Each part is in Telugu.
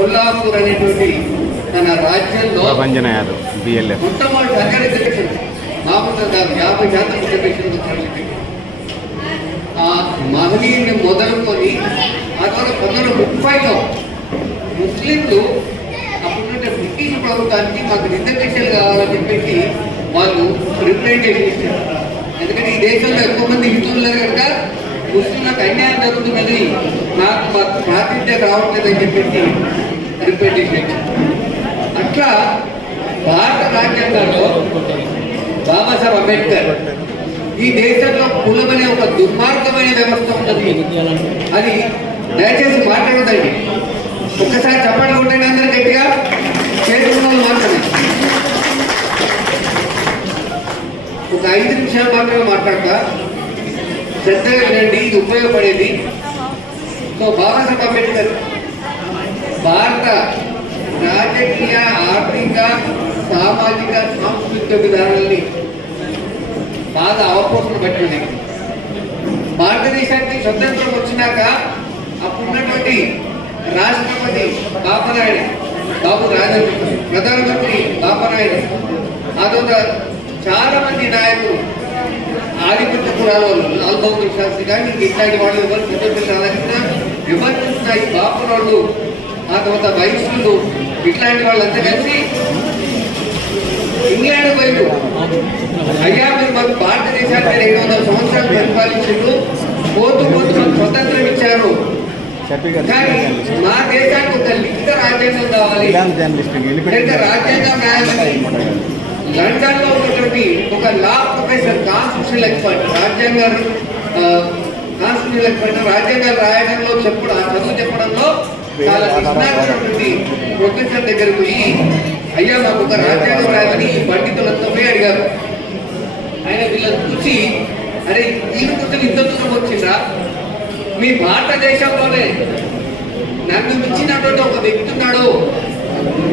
కొల్లాపూర్ అనేటువంటి తన రాజ్యంలో ప్రభంజన యాదవ్ బిఎల్ఎఫ్ మొట్టమొదటి సర్కారీ రిజర్వేషన్ మామూలుగా యాభై శాతం రిజర్వేషన్ ఆ మహనీయుని మొదలుకొని ఆ తర్వాత పంతొమ్మిది ముప్పైలో ముస్లింలు అప్పుడున్న బ్రిటిష్ ప్రభుత్వానికి మాకు రిజర్వేషన్ కావాలని చెప్పేసి వాళ్ళు రిప్రజెంటేషన్ ఇచ్చారు. ఎందుకంటే ఈ దేశంలో ఎక్కువ మంది హిందువులు కనుక ముస్లింలకు అన్యాయం జరుగుతున్నది నాకు మాకు ప్రాతినిధ్యం రావట్లేదని చెప్పేసి రిప్రజెంటేషన్ అట్లా భారత రాజ్యాంగంలో బాబాసాహెబ్ అంబేద్కర్ ఈ దేశంలో కులమనే ఒక దుర్మార్గమైన వ్యవస్థ ఉన్నది. అది దయచేసి మాట్లాడదండి ఒక్కసారి చెప్పండి కొట్టండి అందరు గట్టిగా. చేసుకున్న వాళ్ళు మాట్లాడండి ఒక ఐదు నిమిషాలు మాత్రమే మాట్లాడతా శ్రద్ధగా వినండి ఇది ఉపయోగపడేది. సో బాబాసాహెబ్ అంబేద్కర్ భారత రాజకీయ ఆర్థిక సామాజిక సాంస్కృతిక విధానాల్ని బాగా అవపోసన పెట్టింది భారతదేశానికి స్వతంత్రం వచ్చినాక అప్పుడున్నటువంటి రాష్ట్రపతి బాపనాయుడు బాబు రాజేంద్ర ప్రధానమంత్రి బాపనాయుడు ఆ తర్వాత చాలా మంది నాయకులు ఆధిపత్య కులాల వాళ్ళు లాల్ బహదూర్ శాస్త్రి కానీ ఇట్లాంటి వాళ్ళు ఎవరు స్వతంత్రం ఈ బాపనాళ్ళు ఆ తర్వాత వైశ్యులు ఇట్లాంటి వాళ్ళంతా కలిసి ఇంగ్లాండ్ వైపు. అయ్యా మీరు మాకు భారతదేశాన్ని రెండు వందల సంవత్సరాలు పరిపాలించారు పోతూ పోతూ మాకు స్వతంత్రం ఇచ్చారు. కానీ మా దేశానికి ఒక లిఖిత రాజ్యాంగం కావాలి. రాజ్యాంగం లండన్లో ఉన్నటువంటి ఒక లా ప్రొఫెసర్ కాన్స్టిట్యూషనల్ ఎక్స్పర్ట్ రాజ్యాంగ కాన్స్టిట్యూషనల్ ఎక్స్పర్ట్ రాజ్యాంగాలు రాయడంలో చెప్పడం చదువు చెప్పడంలో చాలా నిష్ణాతున్నటువంటి ప్రొఫెసర్ దగ్గరకు పోయి అయ్యా మాకు ఒక రాజ్యాంగం రాయాలని పండితులంతా పోయి అడిగారు. ఆయన వీళ్ళని చూసి అరే ఈయన కొంచెం ఇంత దూరం వచ్చిందా మీ భారతదేశంలోనే నన్ను మించినటువంటి ఒక వ్యక్తి ఉన్నాడు.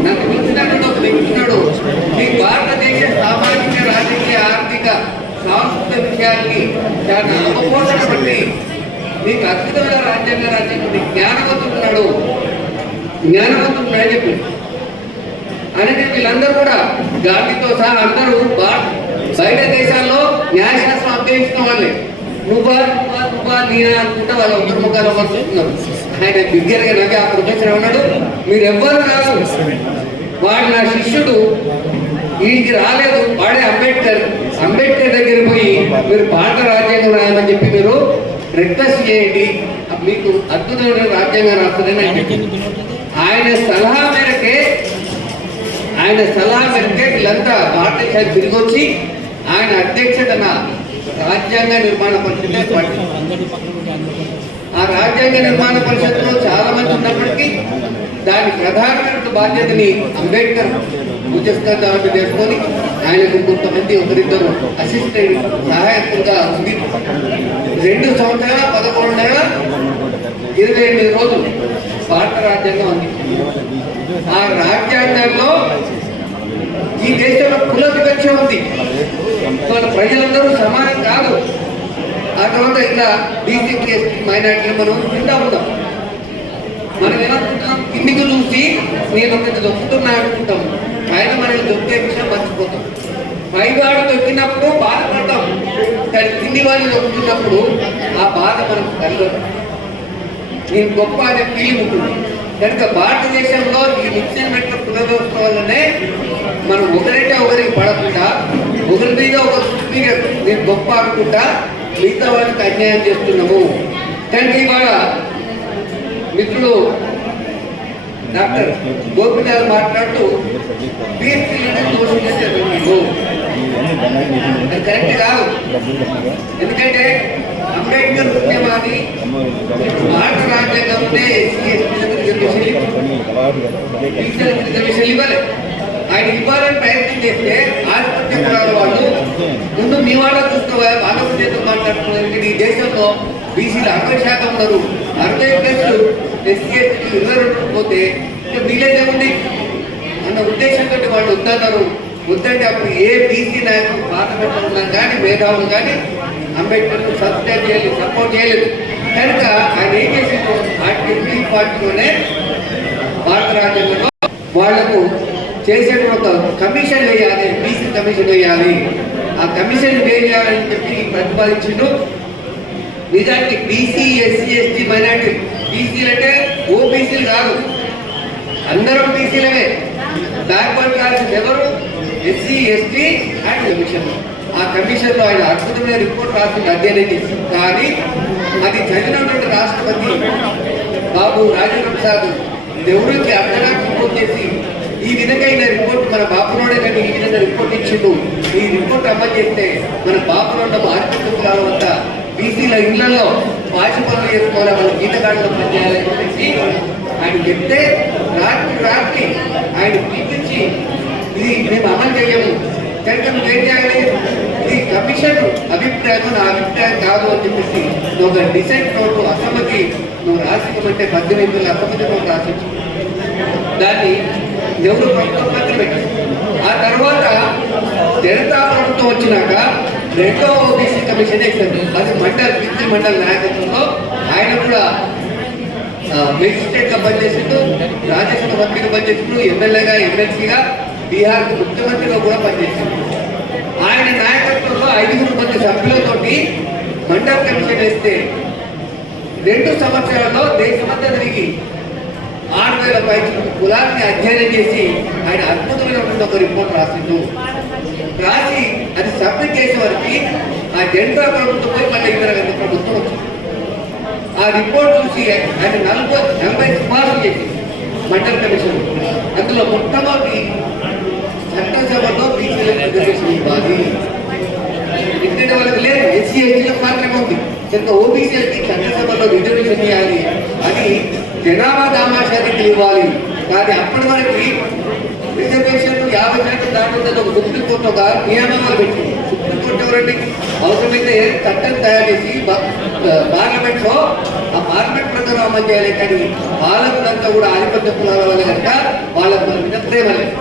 నన్ను మించినటువంటి ఒక వ్యక్తి ఉన్నాడు. మీ భారతదేశ సామాజిక రాజకీయ ఆర్థిక సాంస్కృతిక విషయాల్ని చాలా అవపోషణ బట్టి నీకు అద్భుతమైన రాజ్యాంగ రాజ్యాంగం జ్ఞానవంతుడున్నాడు జ్ఞానవంతుడు అని చెప్పి. అనేది వీళ్ళందరూ కూడా గాంధీతో సహా అందరూ బయట దేశాల్లో న్యాయశాస్త్రం అభ్యసించిన వాళ్ళే. నువ్వా నువ్వా నువ్వా నేనా అనుకుంటే వాళ్ళ అందరు ముఖాలు వస్తున్నారు ఆయన బిగ్గరగా నాకు ఆ ప్రొఫెసర్ ఉన్నాడు మీరు ఎవ్వరు రాదు వాడు నా శిష్యుడు. వీడికి రాలేదు. వాడే అంబేద్కర్. అంబేద్కర్ దగ్గర పోయి మీరు భారత రాజ్యాంగం రాయమని చెప్పి మీరు రిక్వెస్ట్ చేయండి మీకు అద్భుతమైన రాజ్యాంగం రాస్తుందని ఆయన సలహా మేరకే ఆయన సలహా మేరకే వీళ్ళంతా భారతదేశానికి తిరిగి వచ్చి ఆయన అధ్యక్షతన రాజ్యాంగ నిర్మాణ పరిషత్. ఆ రాజ్యాంగ నిర్మాణ పరిషత్తులో చాలా మంది ఉన్నప్పటికీ దాని ప్రధానమైన బాధ్యతని అంబేద్కర్ భుజస్కంధాలను చేసుకొని ఆయనకు కొంతమంది ఒకరిద్దరు అసిస్టెంట్ సహాయకులుగా ఉంది. రెండు సంవత్సరాల పదకొండు నెలల ఇరవై ఎనిమిది రోజులు భారత రాజ్యాంగం ఉంది. ఆ రాజ్యాంగంలో ఈ దేశంలో కుల వివక్ష ఉంది. మన ప్రజలందరూ సమానం కాదు. ఆ తర్వాత ఇట్లా బీసీ ఎస్టీ మైనార్టీలు మనం కింద ఉన్నాం. మనం ఏమనుకుంటాం కిందికి చూసి నేను ఒకటి దొక్కుతున్నా అనుకుంటాం. పైన మనం దొక్కే విషయం మర్చిపోతాం. పైవాడు దొక్కినప్పుడు బాధపడతాం కానీ తిండి వాళ్ళు దొక్కుతున్నప్పుడు ఆ బాధ మనకు కలగదు. నేను గొప్ప అనే ఫీలింగ్ ఉంటుంది. కనుక భారతదేశంలో ఈ నిత్యం పెట్టిన కుల వల్లనే మనం ఒకరైతే ఒకరికి పడకుండా ఒకరి మీద ఒక నేను గొప్ప అనుకుంటా మిగతా వాళ్ళకి అన్యాయం చేస్తున్నాము. కనుక ఇవాళ మిత్రులు డాక్టర్ గోపినాథ్ మాట్లాడుతూ బీఎస్పీలను దోషం చేశారు అది కరెక్ట్ కాదు. ఎందుకంటే అంబేద్కర్ ఉద్యమాన్ని భారత రాజ్యాంగంలో ఎస్సీ రిజర్వేషన్ రిజర్వేషన్ ఇవ్వాలి ఆయన ఇవ్వాలని ప్రయత్నం చేస్తే ఆధిపత్య కులాల వాళ్ళు. ముందు మీ వాళ్ళ చూసుకోవాలి వాళ్ళ ఉద్యోగం మాట్లాడుతున్నారు ఈ దేశంలో బీసీలు అరవై శాతం ఉన్నారు. అరవై ప్లస్ ఎస్సీ రిజర్వ్ పోతే ఇంకా ఉంది. అన్న ఉద్దేశంతో వాళ్ళు వద్దన్నారు. వద్దంటే అప్పుడు ఏ బీసీ నాయకులు పార్లమెంట్లో ఉన్నారు కానీ మేధావులు కానీ అంబేద్కర్ సబ్స్టైల్ చేయలేదు సపోర్ట్ చేయలేదు. కనుక ఆయన ఏం చేసిండు ఆ టీడీపీ పార్టీలోనే భారత వాళ్ళకు చేసే ఒక కమిషన్ వేయాలి బీసీ కమిషన్ వేయాలి. ఆ కమిషన్ వేయాలని చెప్పి ప్రతిపాదించిండు. నిజానికి బీసీ ఎస్సీ ఎస్టీ మైనార్టీ బీసీలు అంటే ఓబీసీలు కాదు. అందరం బీసీలమే. బ్యాక్వర్డ్ క్లాసెస్ ఎవరు? ఎస్సీ ఎస్టీ అండ్ కమిషన్ ఆ కమిషన్లో ఆయన అద్భుతమైన రిపోర్ట్ రాసింది అధ్యయనం చేసి. కానీ అది చదివినటువంటి రాష్ట్రపతి బాబు రాజేంద్ర ప్రసాద్ ఎవరికి అర్థంగా రిపోర్ట్ చేసి ఈ విధంగా ఈయన రిపోర్ట్ మన బాబులోనే కానీ ఈ విధంగా రిపోర్ట్ ఇచ్చిండు. ఈ రిపోర్ట్ అమలు చేస్తే మన బాబులో ఉన్న ఆర్థిక కులాల వద్ద బీసీల ఇళ్ళలో పాచి పనులు చేసుకోవాలి మన గీతకాండలో పనిచేయాలని చెప్పేసి ఆయన చెప్తే రాత్రి రాత్రి ఆయన పిలిపించి ఇది మేము అమలు చేయము కనుక నువ్వు ఏం చేయాలి ఇది కమిషన్ అభిప్రాయం నా అభిప్రాయం కాదు అని చెప్పేసి నువ్వు ఒక డిసైడ్ నోటు అసమ్మతి నువ్వు రాసిమంటే పద్దెనిమిది వేల అసమ్మతి నోటు రాసించు దాన్ని ఎవరు ప్రభుత్వం పక్కన పెట్టారు. ఆ తర్వాత జనతా ప్రభుత్వం వచ్చినాక రెండో ఓబీసీ కమిషన్ వేశారు అది మండల్ పిత్రి మండల్ నాయకత్వంలో ఆయన కూడా మెజిస్ట్రేట్గా పనిచేసిండు రాజ్యసభ సభ్యులు పనిచేసిండు ఎమ్మెల్యేగా ఎమ్మెల్సీగా బీహార్కి ముఖ్యమంత్రిగా కూడా పనిచేసిండు. ఆయన నాయకత్వంలో ఐదుగురు మంది సభ్యులతోటి మండల్ కమిషన్ వేస్తే రెండు సంవత్సరాల్లో దేశమంతా తిరిగి ఆరు వేల పైకి కులాన్ని అధ్యయనం చేసి ఆయన అద్భుతమైనటువంటి ఒక రిపోర్ట్ రాసిండు. రాసి అది సబ్మిట్ చేసే వరకు ఆ జెండా ప్రభుత్వం పోయి మళ్ళీ ఇందిరాగాంధీ ప్రభుత్వం వచ్చింది. ఆ రిపోర్ట్ చూసి అది నలభై నలభై సిఫార్సు చేసింది మండల్ కమిషన్. అందులో మొట్టమొదటి చట్టసభలో బీసీలకు రిజర్వేషన్ ఇవ్వాలి. ఎందుకంటే వాళ్ళకి లేదు ఎస్సీ ఎస్టీలకు మాత్రమే ఉంది. కనుక ఓబీసీలకి చట్టసభలో రిజర్వేషన్ ఇవ్వాలి అది జనాభా దామాషానికి ఇవ్వాలి. కానీ అప్పటి వరకు రిజర్వేషన్ యాభై శాతం దాటిందని ఒక సుప్రీంకోర్టు ఒక నియమాలు పెట్టింది. సుప్రీంకోర్టు ఎవరండి? అవసరమైతే చట్టం తయారు చేసి పార్లమెంట్లో ఆ పార్లమెంట్ ప్రకారం అమలు చేయాలి కానీ పాలకులంతా కూడా ఆధిపత్య కులాల వల్ల కనుక వాళ్ళకు మన మీద ప్రేమ లేదు.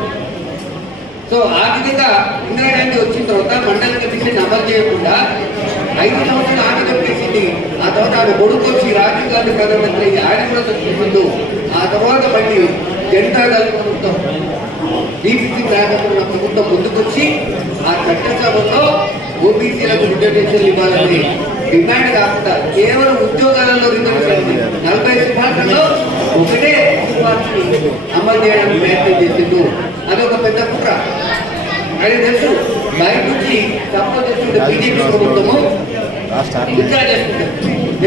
సో ఆ విధంగా ఇందిరాగాంధీ వచ్చిన తర్వాత మండల కమిషన్ అమలు చేయకుండా ఐదు సంవత్సరాలు ఆమె చెప్పేసింది ఆ తర్వాత ఆమె కొడుకు వచ్చి రాజీవ్ గాంధీ ప్రధానమంత్రి ఆయన కూడా చచ్చిపోయిండు ఆ తర్వాత మళ్ళీ జనతా ప్రభుత్వం డీపీసీ నాయకత్వం ప్రభుత్వం ముందుకొచ్చి ఆ చట్టసభలో ఓబీసీలకు రిజర్వేషన్లు ఇవ్వాలని డిమాండ్ కాకుండా కేవలం ఉద్యోగాలలో రిజర్వేషన్ ఉంది. నలభై సిఫార్సులలో ఒకటే సిఫార్సుని అమలు చేయడానికి ప్రయత్నం చేసిండు. అదొక పెద్ద కుట్ర. అది తెలుసు బయట నుంచి తప్ప బీజేపీ ప్రభుత్వము. విత్డ్రా చేసుకుంటారు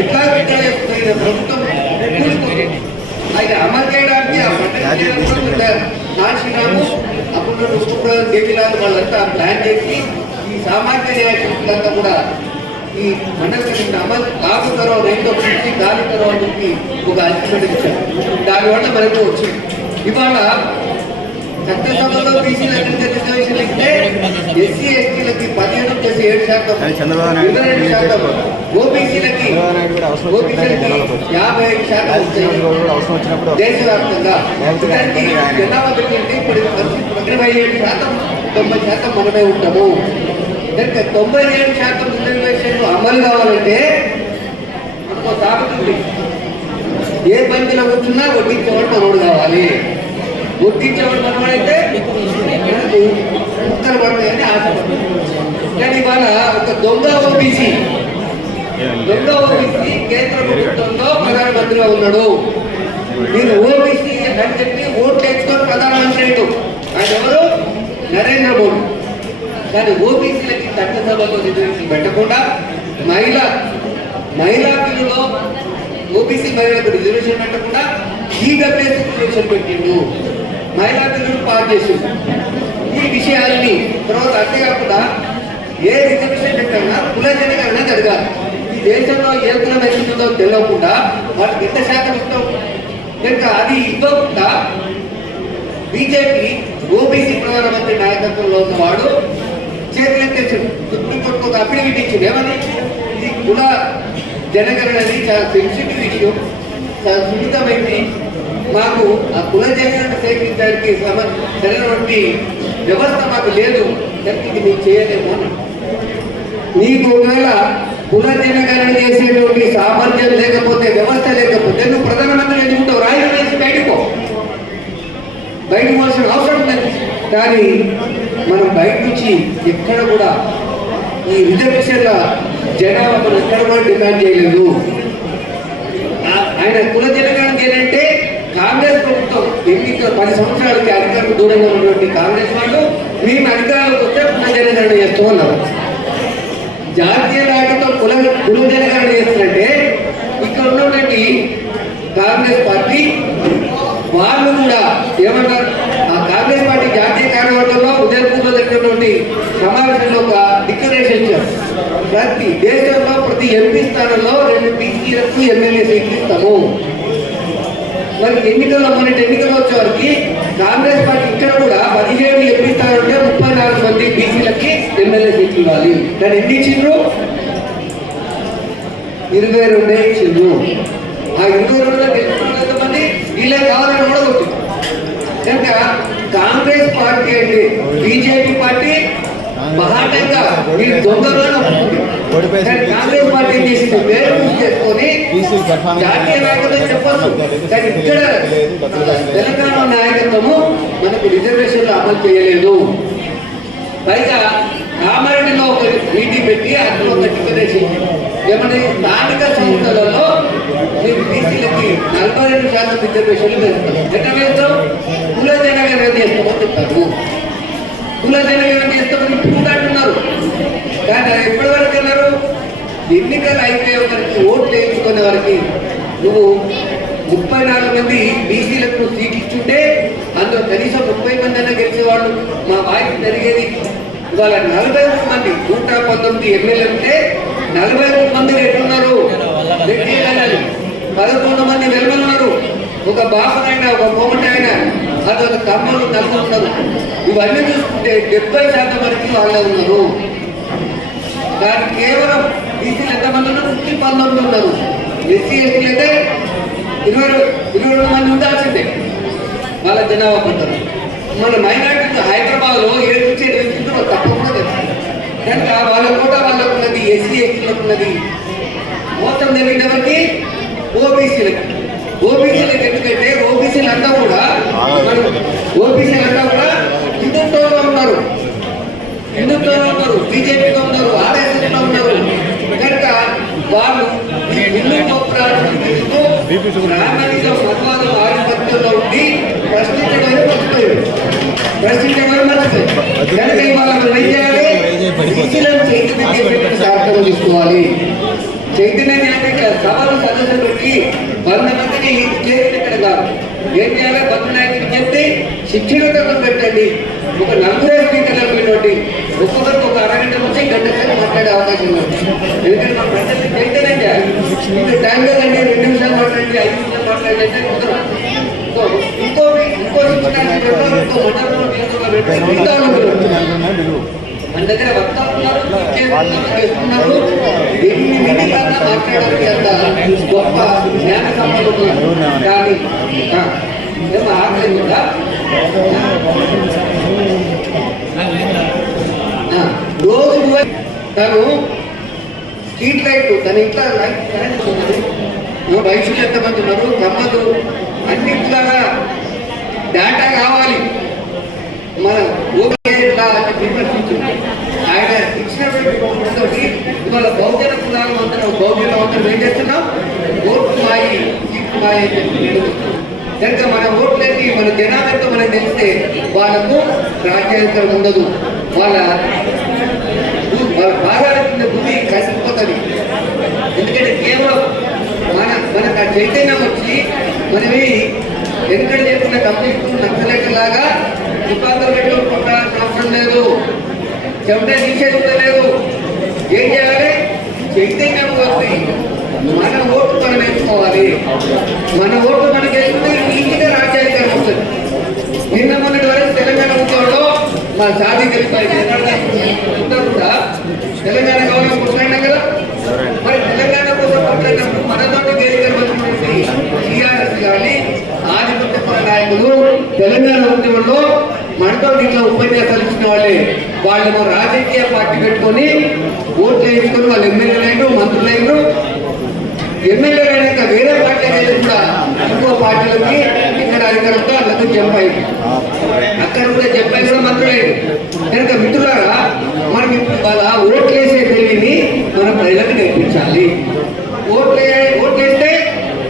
ఎట్లా విత్డ్రా చేసుకుంటారు ప్రభుత్వం కూలిపోతుంది. అయితే అమలు చేయడం ఆ అప్పుడు ఉప్పుప్రదం దేవిలాల్ వాళ్ళంతా ప్లాన్ చేసి ఈ సామాజిక న్యాయ శక్తులంతా కూడా ఈ మండల కమిషన్ అమలు కాపుతారో రెండో పిలిచి కాలుతారో అని చెప్పి ఒక అల్టిమేట్ ఇచ్చారు దానివల్ల మనకు వచ్చింది ఇవాళ చట్టసభలో బీసీలకు రిజర్వేషన్ ఇస్తే ఎస్సీ ఎస్టీలకి పదిహేను ప్లస్ ఏడు శాతం. ఇరవై శాతం. ఓబీసీలకి. యాభై ఐదు శాతం దేశవ్యాప్తంగా. జనాభా పెరిగింది ఇప్పుడు ఇరవై ఏడు శాతం తొంభై శాతం మనమే ఉంటాము. కనుక తొంభై ఏడు శాతం రిజర్వేషన్లు అమలు కావాలంటే మనకు సాగుతుంది ఏ బంతిలో కూర్చున్నా వడ్డించేవాడు మనోడు కావాలి. వడ్డించేవాడు మనవాడైతే మనకు ముక్కలు పడతాయని ఆశపడుతుంది కానీ ఇవాళ ఒక దొంగ ఓబీసీ దొంగ ఓబీసీ కేంద్ర ప్రభుత్వంలో ప్రధానమంత్రిగా ఉన్నాడు. మీరు ఓబీసీ అని చెప్పి ఓట్లు వేసుకొని ప్రధానమంత్రి అయ్యాడు ఆయన ఎవరు? నరేంద్ర మోడీ. కానీ ఓబీసీలకి చట్టసభలో రిజర్వేషన్ పెట్టకుండా మహిళా మహిళా బిల్లులో ఓబీసీ మహిళలకు రిజర్వేషన్ పెట్టకుండా ఈడబ్ల్యూఎస్ రిజర్వేషన్ పెట్టిండు. మహిళా బిల్లును పాస్ ఈ విషయాలని తర్వాత అంతేకాకుండా ఏ రిజర్వేషన్ పెట్టినా కుల జనగణన జరగాలి ఈ దేశంలో ఏ కులం ఎదుగుతుందో తెలియకుండా వాళ్ళకి ఎంత శాతం ఇస్తాం? కనుక అది ఇవ్వకుండా బీజేపీ ఓబీసీ ప్రధానమంత్రి నాయకత్వంలో ఉన్నవాడు చేతులెత్తేసాడు సుప్రీంకోర్టు ఒక అఫిడవిట్ ఇచ్చింది ఏమని? ఇది కుల జనగణన అనేది చాలా సెన్సిటివ్ ఇష్యూ చాలా సున్నితమైంది. మాకు ఆ పునర్జీవనాన్ని సేకరించడానికి సరైనటువంటి వ్యవస్థ మాకు లేదు. కనుక ఇది మేము చేయలేము అని నీకు ఒకవేళ పునర్జనగణన చేసేటువంటి సామర్థ్యం లేకపోతే వ్యవస్థ లేకపోతే నువ్వు ప్రధానమంత్రి ఎదుగుతావు రాయలు వేసి బయటకో బయటకు పోవాల్సిన అవసరం లేదు. కానీ మనం బయట నుంచి ఎక్కడ కూడా ఈ రిజర్వేషన్ల జనాభా మనం ఎక్కడ కూడా డిమాండ్ చేయలేదు. ఆయన కుల జనగణన ఏంటంటే ఎన్నిక పది సంవత్సరాలకి అధికారులకు దూరంగా ఉన్నటువంటి కాంగ్రెస్ వాళ్ళు మేము అధికారంలోకి వస్తే పునర్జనీకరణ చేస్తూ ఉన్నారు జాతీయ నాయకత్వం కుల పునర్జనీకరణ చేస్తుందంటే ఇక్కడ ఉన్నటువంటి కాంగ్రెస్ పార్టీ వాళ్ళు కూడా ఏమన్నారు? ఆ కాంగ్రెస్ పార్టీ జాతీయ కార్యవర్గంలో ఉదయపూర్లో జరిగినటువంటి సమావేశంలో ఒక డిక్లరేషన్ ఇచ్చారు. ప్రతి దేశంలో ప్రతి ఎంపీ స్థానంలో రెండు బీసీలకు ఎమ్మెల్యే సీట్లు ఇస్తాము. వారికి ఎన్నికల్లో మొన్నటి ఎన్నికలు వచ్చేవారికి కాంగ్రెస్ పార్టీ ఇక్కడ కూడా పదిహేడు ఎంపీ ముప్పై నాలుగు మంది బీసీలకి ఎమ్మెల్యే సీట్లు ఇవ్వాలి. దాన్ని ఎన్ని ఇచ్చిండ్రు? ఇరవై రెండే ఇచ్చిండ్రు. ఆ ఇరవై రెండు గెలుచుకున్న మంది వీళ్ళే కావాలని కూడా కొట్టింది కనుక కాంగ్రెస్ పార్టీ అంటే బీజేపీ పార్టీ మహాటంగా ఈ దొంగలను తెలంగాణ నాయకత్వము మనకు రిజర్వేషన్లు అమలు చేయలేదు. పైగా కామారెడ్డిలో ఒక మీటింగ్ పెట్టి అందులో ఒక డిక్లరేషన్ ఏమని స్థానిక సంస్థలలో మీరు బీసీలకి నలభై రెండు శాతం రిజర్వేషన్లు వేస్తాం ఎట్లా వేస్తాం జనగణన చేస్తామని చెప్పారు. కుల జనగణన చేస్తామని ఇప్పుడు అంటున్నారు కానీ ఎప్పటి వరకు అన్నారు ఎన్నికలు అయిపోయే వారికి ఓట్లు వేయించుకునే వారికి నువ్వు ముప్పై నాలుగు మంది బీసీలకు సీట్లు ఇచ్చుంటే అందులో కనీసం ముప్పై మంది అయినా గెలిచేవాళ్ళు మా వారికి జరిగేది ఇవాళ నలభై మూడు మంది నూట పంతొమ్మిది ఎమ్మెల్యే ఉంటే నలభై మూడు మంది ఎట్లున్నారు? పదకొండు మంది వెలువలు ఒక బాపనైనా ఒక కోమటైనా అది ఒక తమ్ముడు నలుగురు ఉన్నారు ఇవన్నీ చూసుకుంటే డెబ్బై శాతం వరకు వాళ్ళే ఉన్నారు. దానికి కేవలం బీసీలు ఎంతమంది ఉన్నారు? నూటి పంతొమ్మిది ఉన్నారు. ఎస్సీ ఎస్టీ అయితే ఇరవై ఇరవై రెండు మంది ఉండాల్సిందే వాళ్ళ జనాభా ఉంటారు మన మైనార్టీ హైదరాబాద్లో ఏడు నుంచి ఎనిమిది సీట్లు తప్పకుండా కనుక వాళ్ళ కోట వాళ్ళకు ఉన్నది ఎస్సీ ఎస్టీలకు ఉన్నది. మొత్తం జరిగిన ఎవరికి? ఓబీసీలకు. ఓబీసీలకు ఎందుకంటే ఓబీసీలు అంతా కూడా మనం ఓబీసీలు అంతా కూడా హిందుత్వంలో ఉన్నారు. హిందుత్వంలో ఉన్నారు. బీజేపీలో ఉన్నారు. ఆర్ఎస్ వాళ్ళు ఈ హిందూ గోపురాలను రామణిజం మతవాదం ఆధిపత్యంలో ఉండి ప్రశ్నించడం మర్చిపోయారు ప్రశ్నించడం మర్చిపోయారు కనుక ఇవాళ మనం ఏం చేయాలి? బీసీలను చైతన్యం కార్యక్రమం తీసుకోవాలి. చైతన్యం అంటే సభలు సదస్సులు పెట్టి వంద మందిని చేసిన ఇక్కడ కాదు. ఏం చేయాలి? బంధు నాయకులు చెప్తే శిక్షణతను పెట్టండి. ఒక నలుగురే స్పీకర్లు పెట్టి ఒక్కొక్కరికి ఒక అరగంట నుంచి గంట సేపు మాట్లాడే అవకాశం ఉంది ఎందుకంటే మన ప్రజల్ని చైతన్యం చేయాలి ఇంకా టైం లేదండి రెండు నిమిషాలు మాట్లాడండి ఐదు నిమిషాలు మాట్లాడండి అంటే కుదరదు. ఇంకో ఇంకో. మన దగ్గర వక్తాలు ఉన్నారు. ఎన్ని మినిట్లన్నా మాట్లాడడానికి అంత గొప్ప జ్ఞాన ఉన్నారు. కానీ ఆకలి ఉందా? ఆ, రోజు పోయి తను స్ట్రీట్ లైట్ తన ఇంట్లో లైట్ కరెంట్ ఉన్నది ఓ వయసులు ఎంతమంది ఉన్నారు? గమ్మదు అన్నిట్లాగా డేటా కావాలి. మన ఓపెట్లా అని విమర్శించింది ఆయన ఇచ్చినటువంటి ఇవాళ బహుజన కులాలు అందరం బహుజన అందరం ఏం చేస్తున్నాం? ఓట్లు మాయి సీట్లు మాయి అని చెప్పి కనుక మన ఓట్లన్నీ మన జనాలతో మనం తెలిస్తే వాళ్ళకు రాజ్యాంగం ఉండదు. వాళ్ళ భూ- వాళ్ళ భాగాల కింద భూమి కలిసిపోతుంది ఎందుకంటే కేవలం మన మనకు చైతన్యం వచ్చి మనమే ఎక్కడ చెప్పిన నచ్చలేకలాగా నక్సలెక్కలాగా దుకాణాలు పెట్టుకోవాల్సిన అవసరం లేదు. చెమట తీసేసుకోలేదు ఏం చేయాలి? చైతన్యం వచ్చి మన ఓటు మనం వేసుకోవాలి. మన ఓటు మనకి వేసుకుంటే ఈజీగా రాజ్యాధికారం వస్తుంది. నిన్న మొన్నటి వరకు తెలంగాణ ఉద్యమంలో మా జాతి కలిపాయి కూడా తెలంగాణ గవర్నమెంట్ కొట్లాడినాం కదా? కోసం మనతోటి గెలిచినటువంటి టీఆర్ఎస్ కానీ ఆదిపత్య నాయకులు తెలంగాణ ఉద్యమంలో మనతో ఇట్లా ఉపన్యాసాలు ఇచ్చిన వాళ్ళే. వాళ్ళు రాజకీయ పార్టీ పెట్టుకొని ఓట్లు వేయించుకొని వాళ్ళు ఎమ్మెల్యేలైన మంత్రులైన ఎమ్మెల్యే అయినాక వేరే పార్టీ అనేది కూడా ఇంకో పార్టీలకి ఇక్కడ అధికారంతో అందరికీ జంప్ అయింది. అక్కడ కూడా జంపాయి కూడా మంత్రులైన కనుక మిత్రులారా మనం ఇప్పుడు బాగా ఓట్లేసే తెలివిని మన ప్రజలకు నేర్పించాలి ఓట్లే ఓట్లేస్తే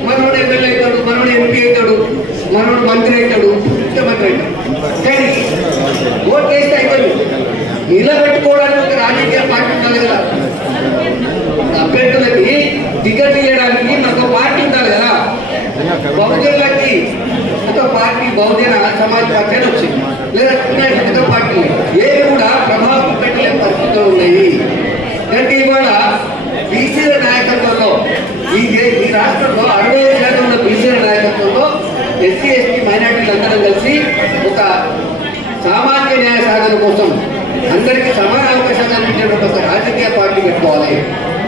మనోడు ఎమ్మెల్యే అవుతాడు మనోడు ఎంపీ అవుతాడు మనోడు మంత్రి అవుతాడు ముఖ్యమంత్రి అవుతాడు కానీ ఓట్లేస్తే అయిపోయింది నిలబెట్టుకోవడానికి ఒక రాజకీయ పార్టీ ఉండాలి కదా అభ్యర్థులకి టికెట్ ఇవ్వడానికి మనకు ఒక పార్టీ ఉండాలి కదా బహుజనులకి ఒక పార్టీ బహుజన సమాజ్ పార్టీ అని వచ్చింది లేదా ఒక పార్టీ ఏవి కూడా ప్రభావం పెట్టలే పరిస్థితులు ఉన్నాయి అంటే ఇవాళ బీసీల నాయకత్వంలో ఈ ఈ రాష్ట్రంలో అరవై ఐదు శాతం ఉన్న బీసీల నాయకత్వంలో ఎస్సీ ఎస్టీ మైనార్టీలు అందరం కలిసి ఒక సామాజిక న్యాయ సాధన కోసం అందరికీ సమాన అవకాశాలు అందించేటువంటి ఒక రాజకీయ పార్టీ పెట్టుకోవాలి.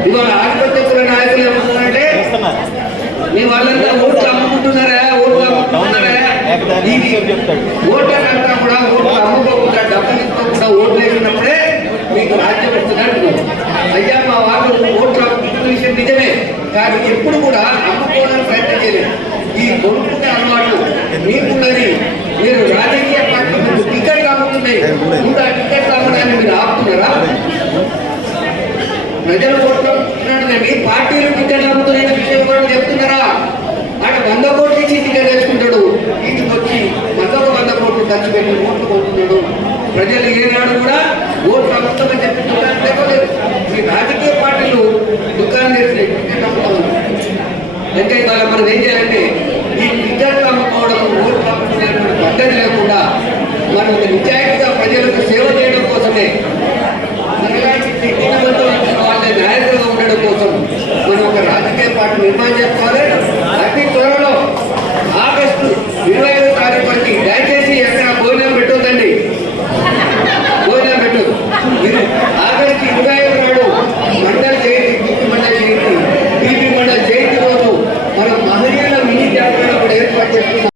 ఇవాళ ఆధిపత్య నాయకులు ఏమంటున్నారంటే మీ వాళ్ళంతా ఓట్లు అమ్ముకుంటున్నారా? ఓట్లు అమ్ముకుంటున్నారా? ఓటర్ అంతా కూడా ఓట్లు అమ్ముకోకుండా డబ్బులు ఇవ్వకుండా ఓట్లు వేసినప్పుడే మీకు రాజ్యం వస్తుంది అయ్యా మా వాళ్ళు ఓట్ల విషయం నిజమే. కానీ ఎప్పుడు కూడా నమ్ముకోవడానికి ప్రయత్నం చేయలేదు. ఈ కొనుక్కునే అలవాటు మీకున్నది. మీరు రాజకీయ పార్టీ టికెట్ అమ్ముతున్నాయి కూడా టికెట్ అమ్మడాన్ని మీరు ఆపుతున్నారా? ప్రజలు ఓట్లున్నాడు కానీ పార్టీలు టికెట్ అమ్ముతున్న విషయం కూడా చెప్తున్నారా? అంటే వంద కోట్లు ఇచ్చి టికెట్ తెచ్చుకుంటాడు. ఇంటికి వచ్చి మరొక వంద కోట్లు ఖర్చు పెట్టి ఓట్లు కొంటున్నాడు ప్రజలు ఏనాడు కూడా ఓట్లు అమ్ముతామని చెప్పి దుకాణం లేకపోలేదు ఈ రాజకీయ పార్టీలు దుకాణం చేసి టికెట్ అమ్ముతాం అంటే ఇవాళ మనం ఏం చేయాలంటే